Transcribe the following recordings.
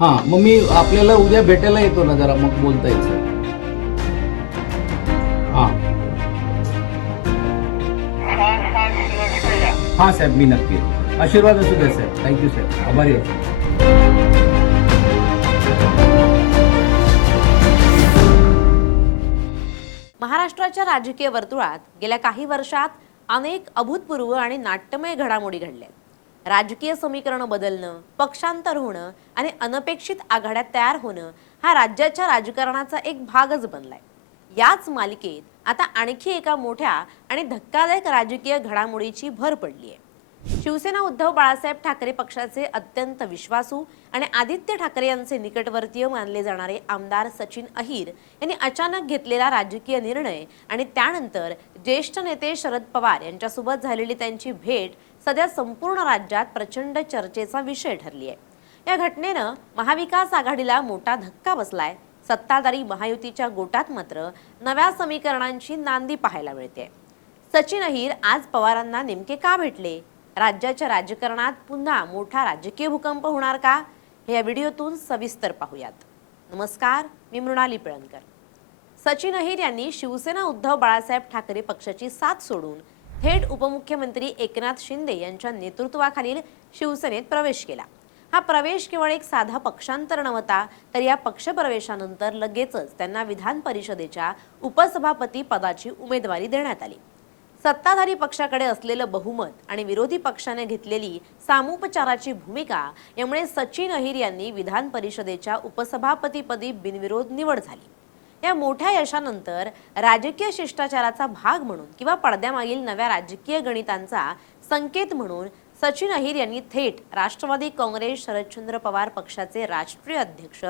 हां, मग मी आपल्याला उद्या भेटायला येतो ना, जरा मग बोलता येईल सर. हां हां साहेब, मी नक्की येतो. आशीर्वाद असू द्या साहेब. थँक्यू साहेब, आभारी आहे. महाराष्ट्राच्या राजकीय वर्तुळात गेल्या काही वर्षात अनेक अभूतपूर्व आणि नाट्यमय घडामोडी घडल्या. राजकीय समीकरण बदलणं, पक्षांतर होणं आणि अनपेक्षित आघाड्या तयार होणं हा राज्याच्या राजकारणाचा एक भागच बनलाय. याच मालिकेत आता आणखी एका मोठ्या आणि धक्कादायक राजकीय घडामोडीची भर पडली आहे. शिवसेना उद्धव बाळासाहेब ठाकरे पक्षाचे अत्यंत विश्वासू आणि आदित्य ठाकरे यांचे निकटवर्तीय मानले जाणारे आमदार सचिन अहिर यांनी अचानक घेतलेला राजकीय निर्णय आणि त्यानंतर ज्येष्ठ नेते शरद पवार यांच्यासोबत झालेली त्यांची भेट सध्या संपूर्ण राज्यात प्रचंड चर्चेचा विषय ठरली आहे. या घटनेनं महाविकास आघाडीला मोठा धक्का बसलाय. सत्ताधारी महायुतीच्या गोटात मात्र नव्या समीकरणांची नांदी पाहायला मिळते. सचिन अहिर आज पवारांना नेमके का भेटले? राज्याच्या राजकारणात पुन्हा मोठा राजकीय भूकंप होणार का? हे या व्हिडिओतून सविस्तर पाहूयात. नमस्कार, मी मृणाली पिळणकर. सचिन अहिर यांनी शिवसेना उद्धव बाळासाहेब ठाकरे पक्षाची साथ सोडून थेट उपमुख्यमंत्री एकनाथ शिंदे यांच्या नेतृत्वाखालील शिवसेनेत प्रवेश केला. हा प्रवेश केवळ एक साधा पक्षांतर नव्हता, तर या पक्षप्रवेशानंतर लगेचच त्यांना विधान परिषदेच्या उपसभापती पदाची उमेदवारी देण्यात आली. सत्ताधारी पक्षाकडे असलेलं बहुमत आणि विरोधी पक्षाने घेतलेली सामोपचाराची भूमिका यामुळे सचिन अहिर यांनी विधान परिषदेच्या उपसभापतीपदी बिनविरोध निवड झाली. या मोठ्या यशानंतर राजकीय शिष्टाचाराचा भाग म्हणून किंवा पडद्यामागील नव्या राजकीय गणितांचा संकेत म्हणून सचिन अहिर यांनी थेट राष्ट्रवादी काँग्रेस शरदचंद्र पवार पक्षाचे राष्ट्रीय अध्यक्ष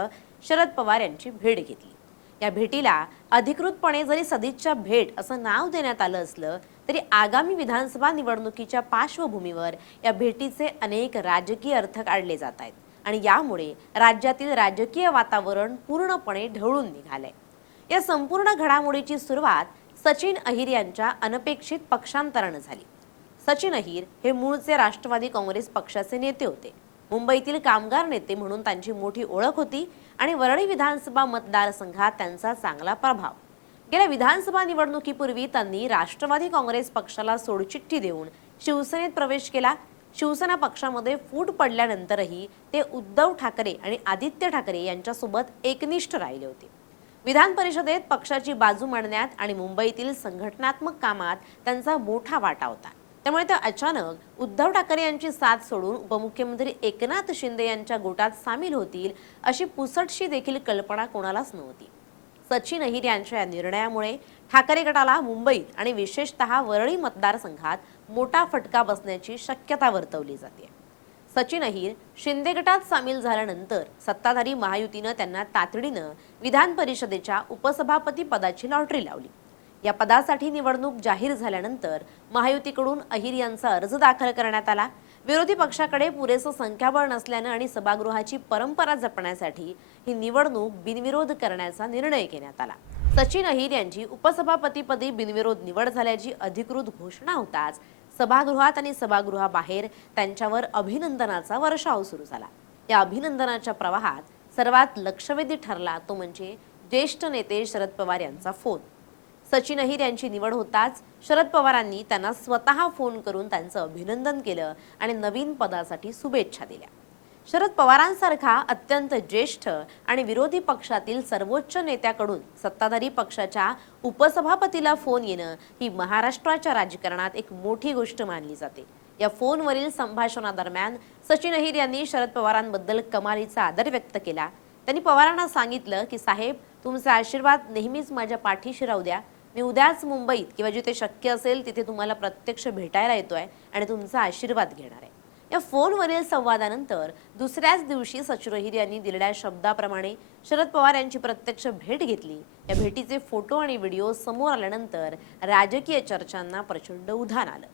शरद पवार यांची भेट घेतली. या भेटीला अधिकृतपणे जरी सदिच्छा भेट असं नाव देण्यात आलं असलं तरी आगामी विधानसभा निवडणुकीच्या पार्श्वभूमीवर या भेटीचे अनेक राजकीय अर्थ काढले जात आहेत आणि यामुळे राज्यातील राजकीय वातावरण पूर्णपणे ढवळून निघालंय. या संपूर्ण घडामोडीची सुरुवात सचिन अहिर यांच्या अनपेक्षित पक्षांतरानं झाली. सचिन अहिर हे मूळचे राष्ट्रवादी काँग्रेस पक्षाचे नेते होते. मुंबईतील कामगार नेते म्हणून त्यांची मोठी ओळख होती आणि वरळी विधानसभा मतदारसंघात त्यांचा चांगला प्रभाव. गेल्या विधानसभा निवडणुकीपूर्वी त्यांनी राष्ट्रवादी काँग्रेस पक्षाला सोडचिठ्ठी देऊन शिवसेनेत प्रवेश केला. शिवसेना पक्षामध्ये फूट पडल्यानंतरही ते उद्धव ठाकरे आणि आदित्य ठाकरे यांच्यासोबत एकनिष्ठ राहिले होते. विधान परिषदेत पक्षाची बाजू मांडण्यात आणि मुंबईतील संघटनात्मक कामात त्यांचा मोठा वाटा होता. त्यामुळे ते अचानक उद्धव ठाकरे यांची साथ सोडून उपमुख्यमंत्री एकनाथ शिंदे यांच्या गोटात सामील होतील अशी पुसटशी देखील कल्पना कोणालाच नव्हती. सचिन अहिर यांच्या या निर्णयामुळे ठाकरे गटाला मुंबईत आणि विशेषतः वरळी मतदारसंघात मोठा फटका बसण्याची शक्यता वर्तवली जाते. सचिन अहिर शिंदे गटात सामील झाल्यानंतर सत्ताधारी महायुतीनं त्यांना तातडीनं विधान परिषदेच्या उपसभापती पदाची लॉटरी लावली. या पदासाठी निवडणूक जाहीर झाल्यानंतर महायुतीकडून अहिर यांचा अर्ज दाखल करण्यात आला. विरोधी पक्षाकडे पुरेसं संख्याबळ नसल्यानं आणि सभागृहाची परंपरा जपण्यासाठी ही निवडणूक बिनविरोध करण्याचा निर्णय घेण्यात आला. सचिन अहिर यांची उपसभापतीपदी बिनविरोध निवड झाल्याची अधिकृत घोषणा होताच सभागृहात आणि सभागृहाबाहेर त्यांच्यावर अभिनंदनाचा वर्षाव सुरू झाला. या अभिनंदनाच्या प्रवाहात सर्वात लक्षवेधी ठरला तो म्हणजे ज्येष्ठ नेते शरद पवार यांचा फोन. सचिन अहिर यांची निवड होताच शरद पवारांनी त्यांना स्वतः फोन करून त्यांचं अभिनंदन केलं आणि नवीन पदासाठी शुभेच्छा दिल्या. शरद पवारांसारखा अत्यंत ज्येष्ठ आणि विरोधी पक्षातील सर्वोच्च नेत्याकडून सत्ताधारी पक्षाच्या उपसभापतीला फोन येणं ही महाराष्ट्राच्या राजकारणात एक मोठी गोष्ट मानली जाते. या फोनवरील संभाषणादरम्यान सचिन अहिर यांनी शरद पवारांबद्दल कमालीचा आदर व्यक्त केला. त्यांनी पवारांना सांगितलं की साहेब, तुमचा आशीर्वाद नेहमीच माझ्या पाठीशी राहू द्या. मी उद्याच मुंबईत किंवा जिथे शक्य असेल तिथे तुम्हाला प्रत्यक्ष भेटायला येतोय आणि तुमचा आशीर्वाद घेणार आहे. या फोनवरील संवादानंतर दुसऱ्याच दिवशी सचिन अहिर यांनी दिलेल्या शब्दाप्रमाणे शरद पवार यांची प्रत्यक्ष भेट घेतली. या भेटीचे फोटो आणि व्हिडिओ समोर आल्यानंतर राजकीय चर्चांना प्रचंड उधाण आलं.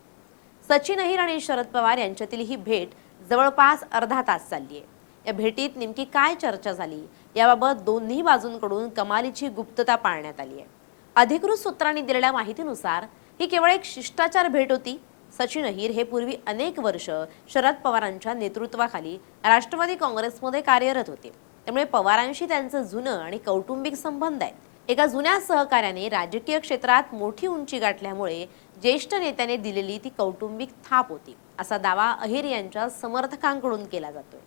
सचिन अहिर आणि शरद पवार यांच्यातील ही भेट जवळपास अर्धा तास चालली आहे. या भेटीत नेमकी काय चर्चा झाली याबाबत दोन्ही बाजूंकडून कमालीची गुप्तता पाळण्यात आली आहे. अधिकृत सूत्रांनी दिलेल्या माहितीनुसार ही केवळ एक शिष्टाचार भेट होती. सचिन अहिर हे पूर्वी अनेक वर्ष शरद पवारांच्या नेतृत्वाखाली राष्ट्रवादी काँग्रेसमध्ये कार्यरत होते. त्यामुळे पवारांशी त्यांचं जुनं आणि कौटुंबिक संबंध आहेत. एका जुन्या सहकार्याने राजकीय क्षेत्रात मोठी उंची गाठल्यामुळे ज्येष्ठ नेत्याने दिलेली ती कौटुंबिक थाप होती, असा दावा अहिर यांच्या समर्थकांकडून केला जातोय.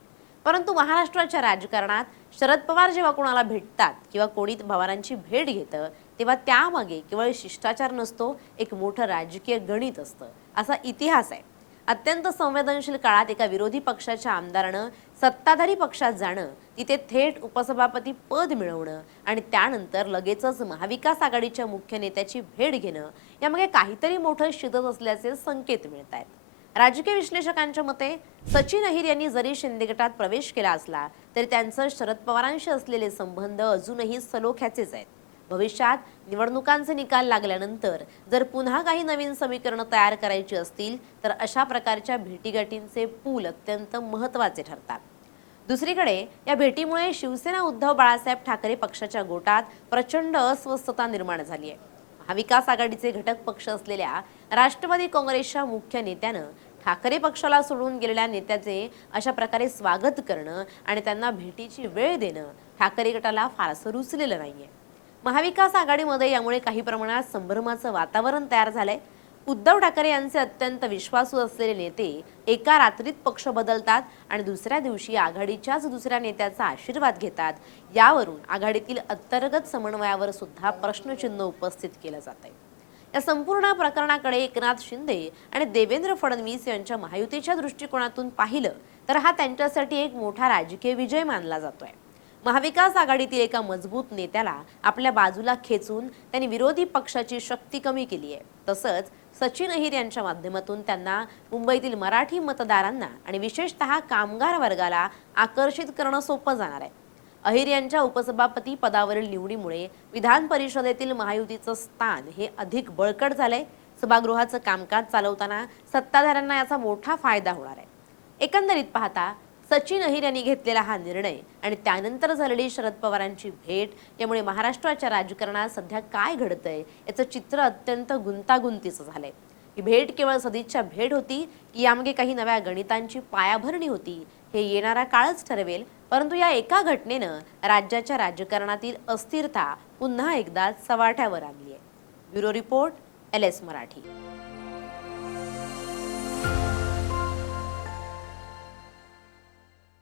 परंतु महाराष्ट्राच्या राजकारणात शरद पवार जेव्हा कोणाला भेटतात किंवा कोणी पवारांची भेट घेतं, तेव्हा त्यामागे केवळ शिष्टाचार नसतो, एक मोठं राजकीय गणित असतं, असा इतिहास आहे. अत्यंत संवेदनशील काळात एका विरोधी पक्षाच्या आमदारानं सत्ताधारी पक्षात जाणं, तिथे थेट उपसभापती पद मिळवणं आणि त्यानंतर लगेचच महाविकास आघाडीच्या मुख्य नेत्याची भेट घेणं, यामागे काहीतरी मोठं शिदत असल्याचे संकेत मिळत आहेत. राजकीय विश्लेषकांच्या मते सचिन अहिर यांनी जरी शिंदे गटात प्रवेश केला असला तरी त्यांचं शरद पवारांशी असलेले संबंध अजूनही सलोख्याचेच आहेत. भविष्यात निवडणुकांचे निकाल लागल्यानंतर जर पुन्हा काही नवीन समीकरणं तयार करायची असतील तर अशा प्रकारच्या भेटीगाठींचे पूल अत्यंत महत्त्वाचे ठरतात. दुसरीकडे या भेटीमुळे शिवसेना उद्धव बाळासाहेब ठाकरे पक्षाच्या गोटात प्रचंड अस्वस्थता निर्माण झाली आहे. महाविकास आघाडीचे घटक पक्ष असलेल्या राष्ट्रवादी काँग्रेसच्या मुख्य नेत्यानं ठाकरे पक्षाला सोडून गेलेल्या नेत्याचे अशा प्रकारे स्वागत करणं आणि त्यांना भेटीची वेळ देणं ठाकरे गटाला फारसं रुचलेलं नाहीये. महाविकास आघाडीमध्ये यामुळे काही प्रमाणात संभ्रमाचं वातावरण तयार झालंय. उद्धव ठाकरे यांचे अत्यंत विश्वासू असलेले नेते एका रात्रीत पक्ष बदलतात आणि दुसऱ्या दिवशी आघाडीच्याच दुसऱ्या नेत्याचा आशीर्वाद घेतात. यावरून आघाडीतील अंतर्गत समन्वयावर सुद्धा प्रश्नचिन्ह उपस्थित केलं जात आहे. या संपूर्ण प्रकरणाकडे एकनाथ शिंदे आणि देवेंद्र फडणवीस यांच्या महायुतीच्या दृष्टिकोनातून पाहिलं तर हा त्यांच्यासाठी एक मोठा राजकीय विजय मानला जातोय. महाविकास आघाडीतील एका मजबूत नेत्याला आपल्या बाजूला खेचून त्यांनी विरोधी पक्षाची शक्ती कमी केली आहे. तसंच सचिन अहिर यांच्या माध्यमातून त्यांना मुंबईतील मराठी मतदारांना आणि विशेषतः कामगार वर्गाला आकर्षित करणं सोपं जाणार आहे. अहिर यांच्या उपसभापती पदावरील निवडीमुळे विधान परिषदेतील महायुतीचं स्थान हे अधिक बळकट झालंय. सभागृहाचं कामकाज चालवताना सत्ताधाऱ्यांना याचा मोठा फायदा होणार आहे. एकंदरीत पाहता सचिन अहिर यांनी घेतलेला हा निर्णय आणि त्यानंतर झालेली शरद पवारांची भेट यामुळे महाराष्ट्राच्या राजकारणात सध्या काय घडतंय याचं चित्र अत्यंत गुंतागुंतीचं झालंय. ही भेट केवळ सदिच्छा भेट होती की यामागे काही नव्या गणितांची पायाभरणी होती, हे येणारा काळच ठरवेल. परंतु या एका घटनेनं राज्याच्या राजकारणातील अस्थिरता पुन्हा एकदा चव्हाट्यावर आणली आहे. Bureau report, LS Marathi.